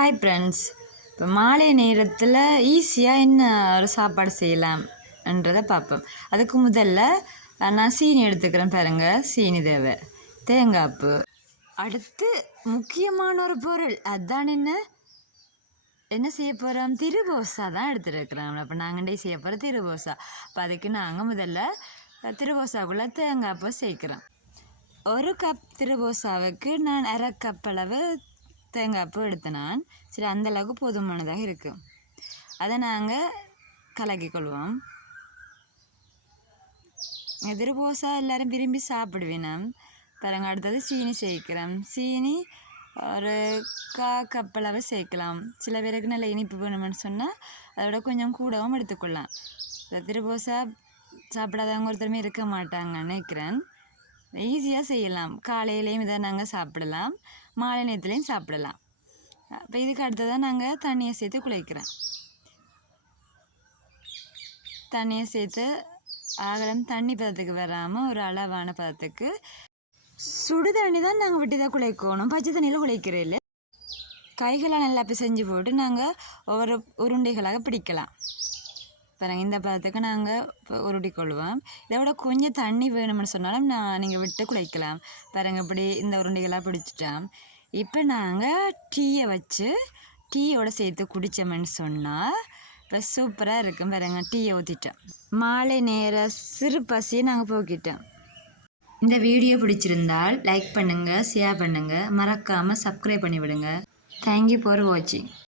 Hi friends. இப்போ மாலை நேரத்தில் ஈஸியாக என்ன ஒரு சாப்பாடு செய்யலாம்ன்றதை பார்ப்போம். அதுக்கு முதல்ல நான் சீனி எடுத்துக்கிறேன் பாருங்க. சீனி தேவை, தேங்காய்ப்பு, அடுத்து முக்கியமான ஒரு பொருள் அதுதான் என்ன செய்ய போகிறோம், திருபோசா தான் எடுத்துருக்குறோம். அப்போ நாங்கள் செய்ய போகிற திருபோசா. அப்போ அதுக்கு நாங்கள் முதல்ல திருபோசாக்குள்ளே தேங்காய்ப்பை சேர்க்குறோம். ஒரு கப் திருபோசாவுக்கு நான் அரை கப் அளவு தேங்காய்ப்பு எடுத்தேன் நான். சரி, அந்தளவுக்கு போதுமானதாக இருக்குது. அதை நாங்கள் கலக்கிக்கொள்வோம். திருபோசா எல்லோரும் விரும்பி சாப்பிடுவேன். பாருங்க, அடுத்தது சீனி சேர்க்கிறோம். சீனி ஒரு கப்பளவு சேர்க்கலாம். சில பேருக்கு நல்ல இனிப்பு வேணும்னு சொன்னால் அதோட கொஞ்சம் கூடவும் எடுத்துக்கொள்ளலாம். திருபோசா சாப்பிடாதவங்க ஒருத்தருமே இருக்க மாட்டாங்கன்னு நினைக்கிறேன். ஈஸியாக செய்யலாம். காலையிலையும் இதை நாங்கள் சாப்பிடலாம், மாலை நேரத்துலையும் சாப்பிடலாம். இப்போ இதுக்கு அடுத்ததான் நாங்கள் தண்ணியை சேர்த்து குழைக்கிறோம். தண்ணியை சேர்த்து ஆகலம் தண்ணி பதத்துக்கு வராமல் ஒரு அளவான பதத்துக்கு சுடு தண்ணி தான் நாங்கள் விட்டு தான் குழைக்கணும். பச்சை தண்ணியில் குழைக்கிறே இல்லை. கைகளாக நல்லா பிசைஞ்சு போட்டு நாங்கள் ஒவ்வொரு உருண்டைகளாக பிடிக்கலாம். பாருங்கள், இந்த பதத்துக்கு நாங்கள் உருட்டிக்கொள்வோம். இதை விட கொஞ்சம் தண்ணி வேணும்னு சொன்னாலும் நீங்கள் விட்டு குழைக்கலாம். பாருங்கள், இப்படி இந்த உருண்டைகளாக பிடிச்சிட்டோம். இப்போ நாங்கள் டீயை வச்சு டீயோடு சேர்த்து குடித்தோம்னு சொன்னால் இப்போ சூப்பராக இருக்கும். பாருங்க, டீயை ஊற்றிட்டோம். மாலை நேர சிறு பசியை நாங்கள் போக்கிட்டோம். இந்த வீடியோ பிடிச்சிருந்தால் லைக் பண்ணுங்கள், ஷேர் பண்ணுங்கள், மறக்காமல் சப்ஸ்கிரைப் பண்ணிவிடுங்க. தேங்க்யூ ஃபார் வாட்சிங்.